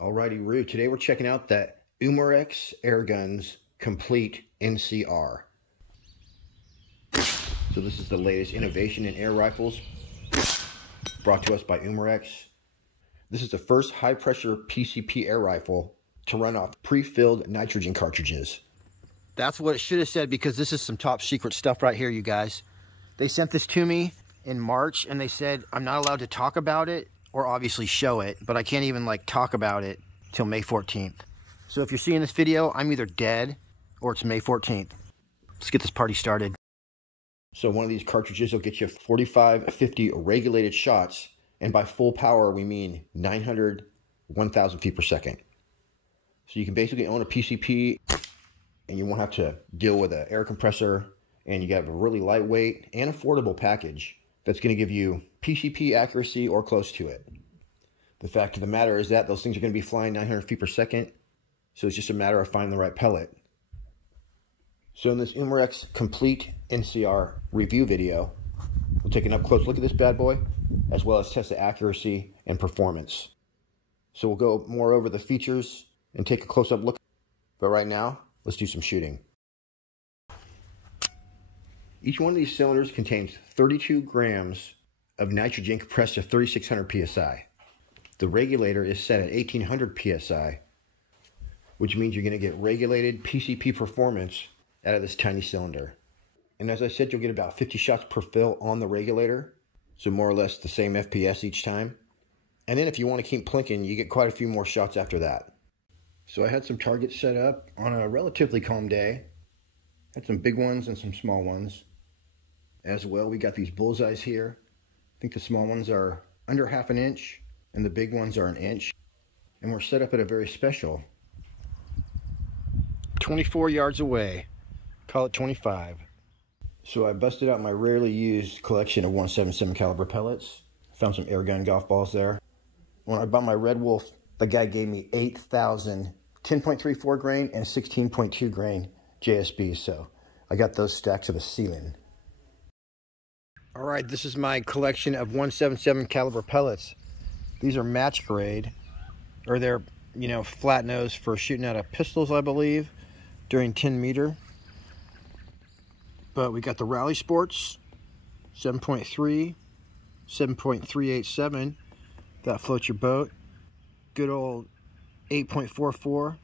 Alrighty, Roo. Today we're checking out that Umarex Airgun's Komplete NCR. So this is the latest innovation in air rifles, brought to us by Umarex. This is the first high-pressure PCP air rifle to run off pre-filled nitrogen cartridges. That's what it should have said, because this is some top secret stuff right here, you guys. They sent this to me in March, and they said I'm not allowed to talk about it or obviously show it, but I can't even talk about it till May 14th. So if you're seeing this video, I'm either dead or it's May 14th. Let's get this party started. So one of these cartridges will get you 45-50 regulated shots, and by full power we mean 900, 1,000 feet per second. So you can basically own a PCP and you won't have to deal with an air compressor, and you got a really lightweight and affordable package that's going to give you PCP accuracy or close to it. The fact of the matter is that those things are going to be flying 900 feet per second, so it's just a matter of finding the right pellet. So in this Umarex Komplete NCR review video, we'll take an up-close look at this bad boy, as well as test the accuracy and performance. So we'll go more over the features and take a close-up look. But right now, let's do some shooting. Each one of these cylinders contains 32 grams of nitrogen compressed to 3,600 psi. The regulator is set at 1,800 psi, which means you're going to get regulated PCP performance out of this tiny cylinder. And as I said, you'll get about 50 shots per fill on the regulator, so more or less the same FPS each time. And then if you want to keep plinking, you get quite a few more shots after that. So I had some targets set up on a relatively calm day. Had some big ones and some small ones. As well, we got these bullseyes here. I think the small ones are under ½ an inch and the big ones are 1 inch. And we're set up at a very special 24 yards away. Call it 25. So I busted out my rarely used collection of 177 caliber pellets. Found some Airgun golf balls there. When I bought my Red Wolf, the guy gave me 8,000 10.34 grain and 16.2 grain JSBs, so I got those stacked to the ceiling. All right, this is my collection of 177 caliber pellets. These are match grade, or they're, flat nose for shooting out of pistols, I believe, during 10 meter. But we got the Rally Sports 7.3, 7.387. That floats your boat. Good old 8.44.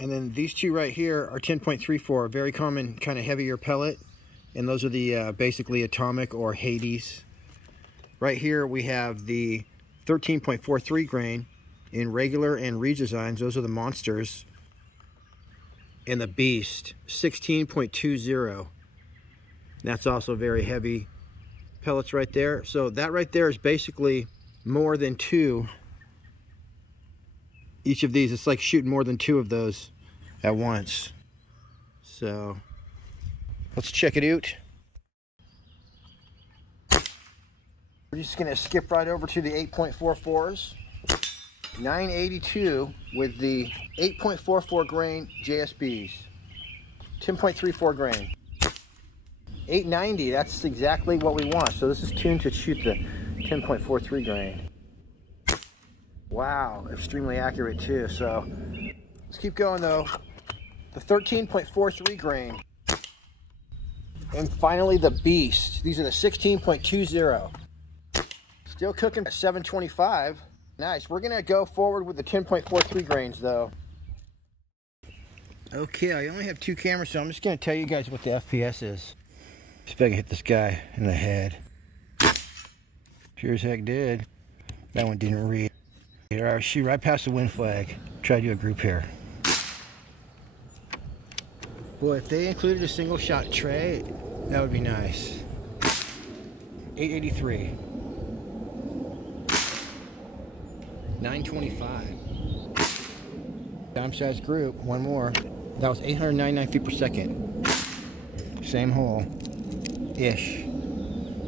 And then these two right here are 10.34, a very common kind of heavier pellet. And those are the basically atomic or Hades. Right here we have the 13.43 grain in regular and redesigns. Those are the monsters. And the Beast 16.20. That's also very heavy pellets right there. So that right there is basically more than 2. Each of these, it's like shooting more than 2 of those at once. So let's check it out. We're just gonna skip right over to the 8.44s. 982 with the 8.44 grain JSBs. 10.34 grain. 890, that's exactly what we want. So this is tuned to shoot the 10.43 grain. Wow, extremely accurate too. So let's keep going though. The 13.43 grain. And finally the Beast. These are the 16.20. Still cooking at 725. Nice. We're gonna go forward with the 10.43 grains though. Okay, I only have 2 cameras, so I'm just gonna tell you guys what the FPS is. See if I can hit this guy in the head. Sure as heck did. That one didn't read. Alright, shoot right past the wind flag. Try to do a group here. Boy, if they included a single shot tray, that would be nice. 883. 925. Dime size group, one more. That was 899 feet per second. Same hole ish.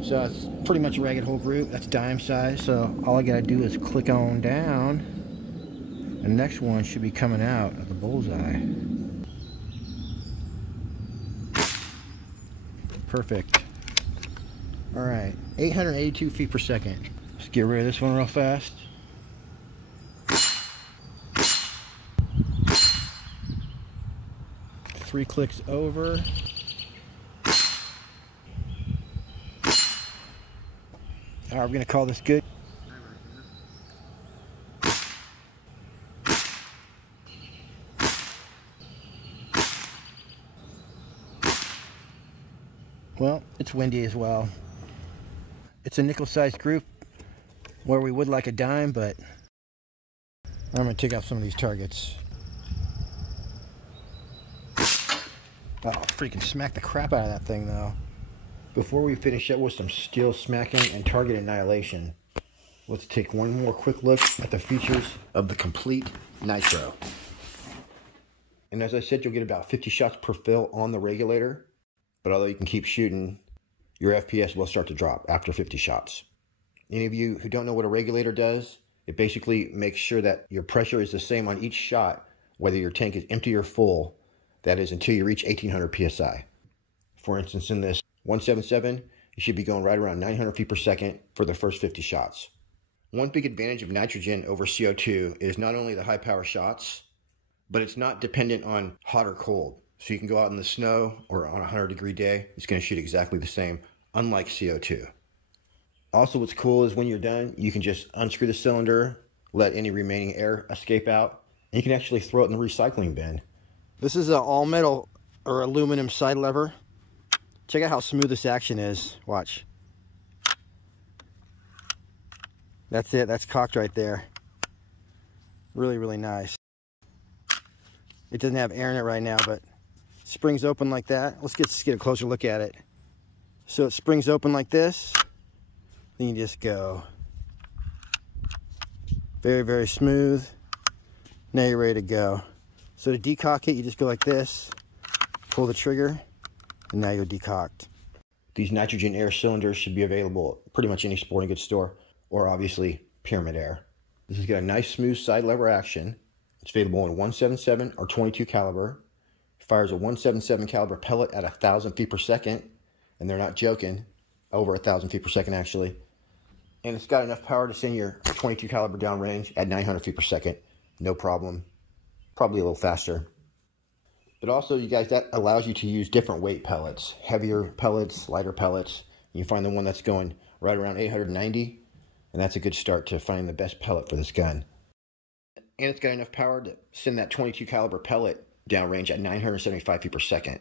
So it's pretty much a ragged hole group. That's dime size. So all I gotta do is click on down. The next one should be coming out of the bullseye. Perfect. All right, 882 feet per second. Let's get rid of this one real fast. 3 clicks over. All right, we're gonna call this good. Well, it's windy as well. It's a nickel-sized group where we would like a dime, but I'm gonna take out some of these targets. Oh, freaking smack the crap out of that thing though. Before we finish up with some steel smacking and target annihilation, let's take one more quick look at the features of the Komplete Nitro. And as I said, you'll get about 50 shots per fill on the regulator, but although you can keep shooting, your FPS will start to drop after 50 shots. Any of you who don't know what a regulator does, it basically makes sure that your pressure is the same on each shot, whether your tank is empty or full, that is until you reach 1800 PSI. For instance, in this 177, you should be going right around 900 feet per second for the first 50 shots. One big advantage of nitrogen over CO2 is not only the high power shots, but it's not dependent on hot or cold. So you can go out in the snow or on a 100-degree day, it's going to shoot exactly the same, unlike CO2. Also, what's cool is when you're done, you can just unscrew the cylinder, let any remaining air escape out, and you can actually throw it in the recycling bin. This is an all-metal or aluminum side lever. Check out how smooth this action is. Watch. That's it. That's cocked right there. Really, really nice. It doesn't have air in it right now, but springs open like that. Let's get a closer look at it. So it springs open like this. Then you just go. Very, very smooth. Now you're ready to go. So to decock it, you just go like this, pull the trigger, and now you're decocked. These nitrogen air cylinders should be available at pretty much any sporting goods store, or obviously Pyramid Air. This has got a nice smooth side lever action. It's available in 177 or 22 caliber. It fires a 177 caliber pellet at 1,000 feet per second, and they're not joking, over 1,000 feet per second actually. And it's got enough power to send your 22 caliber downrange at 900 feet per second, no problem. Probably a little faster. But also, you guys, that allows you to use different weight pellets, heavier pellets, lighter pellets. You find the one that's going right around 890, and that's a good start to finding the best pellet for this gun. And it's got enough power to send that 22 caliber pellet downrange at 975 feet per second.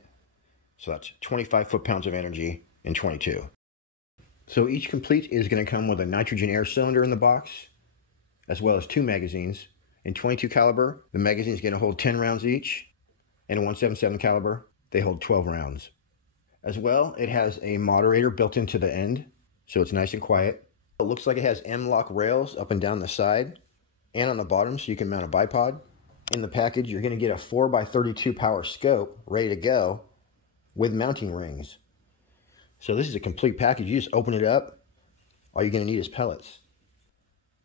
So that's 25 foot-pounds of energy in 22. So each Komplete is going to come with a nitrogen air cylinder in the box, as well as 2 magazines. In 22 caliber, the magazine is going to hold 10 rounds each. In a 177 caliber, they hold 12 rounds. As well, it has a moderator built into the end, so it's nice and quiet. It looks like it has M-lock rails up and down the side and on the bottom, so you can mount a bipod. In the package, you're going to get a 4x32 power scope ready to go with mounting rings. So this is a complete package. You just open it up. All you're going to need is pellets.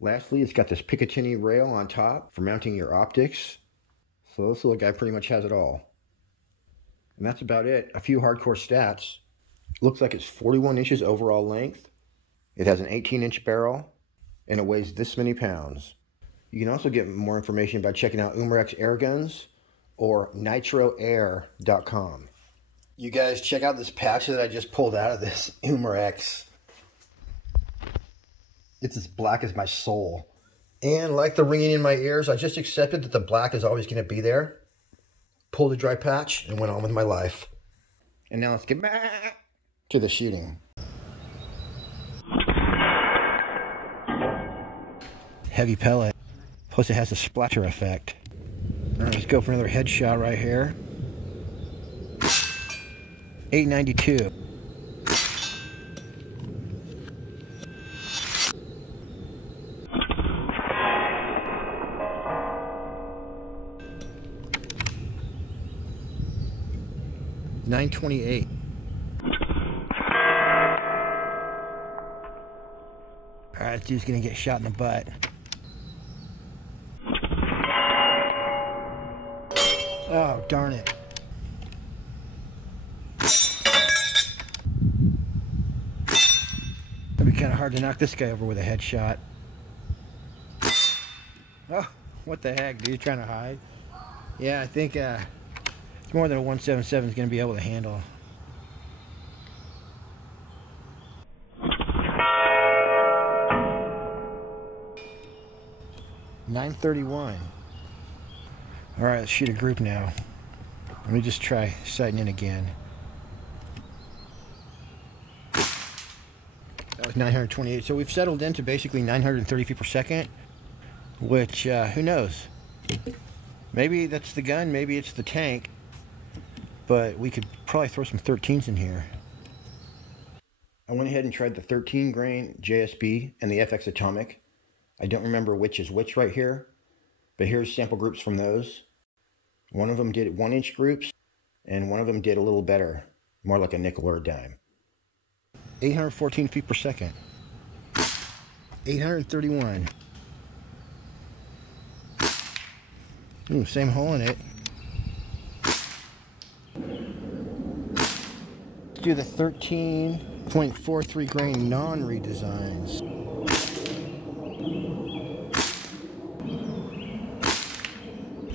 Lastly, it's got this Picatinny rail on top for mounting your optics. So this little guy pretty much has it all. And that's about it. A few hardcore stats. Looks like it's 41 inches overall length. It has an 18-inch barrel, and it weighs this many pounds. You can also get more information by checking out Umarex Airguns or NitroAir.com. You guys, check out this patch that I just pulled out of this Umarex. It's as black as my soul. And like the ringing in my ears, I just accepted that the black is always going to be there. Pulled a dry patch and went on with my life. And now let's get back to the shooting. Heavy pellet. Plus it has a splatter effect. All right, let's go for another headshot right here. 892. $928. Alright, this dude's gonna get shot in the butt. Oh, darn it. It'd be kind of hard to knock this guy over with a headshot. Oh, what the heck, dude? You trying to hide? Yeah, I think It's more than a 177 is going to be able to handle. .931. All right, let's shoot a group now. Let me just try sighting in again. That was 928. So we've settled into basically 930 feet per second, which, who knows? Maybe that's the gun, maybe it's the tank, but we could probably throw some 13s in here. I went ahead and tried the 13 grain JSB and the FX Atomic. I don't remember which is which right here, but here's sample groups from those. One of them did 1-inch groups, and one of them did a little better, more like a nickel or a dime. 814 feet per second. 831. Ooh, same hole in it. Let's do the 13.43 grain non-redesigns.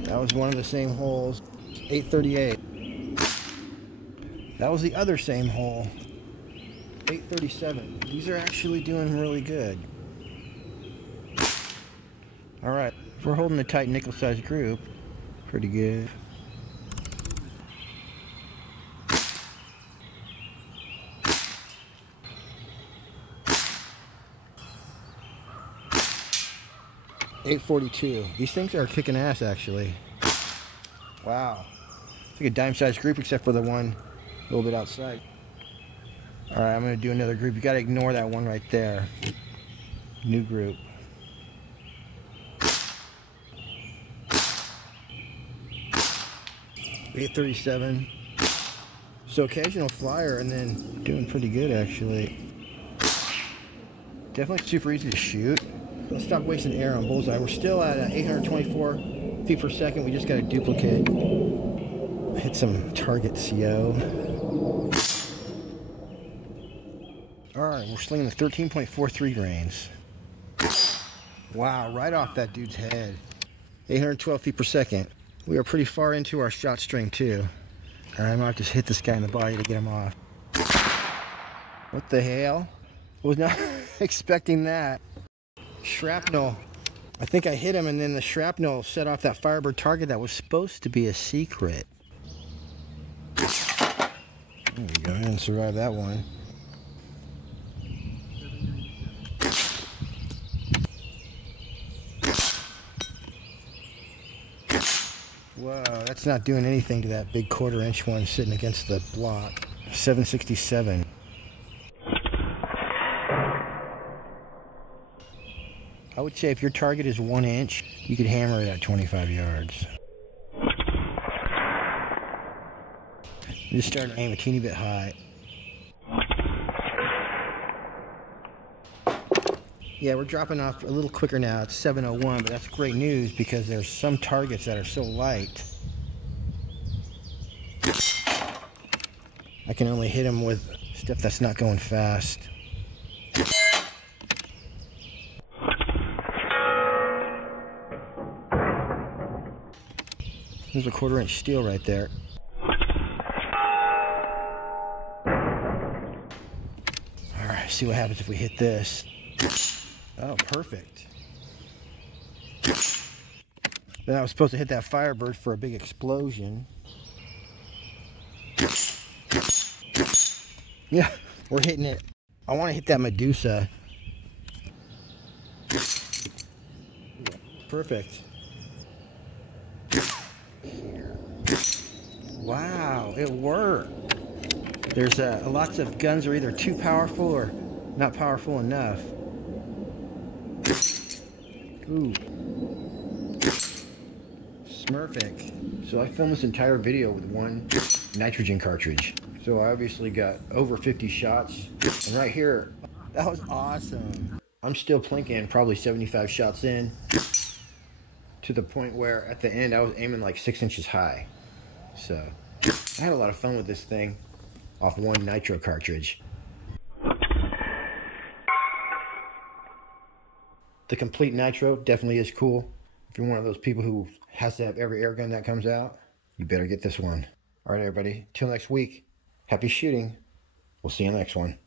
That was one of the same holes. 838. That was the other same hole. 837. These are actually doing really good. Alright, if we're holding a tight nickel sized group, pretty good. .842. These things are kicking ass actually. Wow. It's like a dime sized group except for the one a little bit outside. Alright, I'm going to do another group. You got to ignore that one right there. New group. .837. So occasional flyer and then doing pretty good actually. Definitely super easy to shoot. Let's stop wasting air on bullseye. We're still at 824 feet per second. We just got a duplicate. Hit some targets, yo. Alright, we're slinging the 13.43 grains. Wow, right off that dude's head. 812 feet per second. We are pretty far into our shot string too. Alright, I might just hit this guy in the body to get him off. What the hell? Was not expecting that. Shrapnel. I think I hit him and then the shrapnel set off that Firebird target that was supposed to be a secret. There we go, I didn't survive that one. Whoa, that's not doing anything to that big 1/4 inch one sitting against the block. 767. I would say if your target is 1 inch, you could hammer it at 25 yards. Just starting to aim a teeny bit high. Yeah, we're dropping off a little quicker now. It's 7:01, but that's great news because there's some targets that are so light. I can only hit them with stuff that's not going fast. There's a 1/4 inch steel right there. Alright, see what happens if we hit this. Oh, perfect. Then I was supposed to hit that Firebird for a big explosion. Yeah, we're hitting it. I want to hit that Medusa. Perfect. Wow, it worked. There's lots of guns are either too powerful or not powerful enough. Ooh. Smurfic. So I filmed this entire video with one nitrogen cartridge. So I obviously got over 50 shots. And right here, that was awesome. I'm still plinking probably 75 shots in, to the point where at the end I was aiming like 6 inches high. So I had a lot of fun with this thing off one nitro cartridge. The Komplete Nitro definitely is cool. If you're one of those people who has to have every air gun that comes out, you better get this one. All right, everybody. Till next week. Happy shooting. We'll see you in the next one.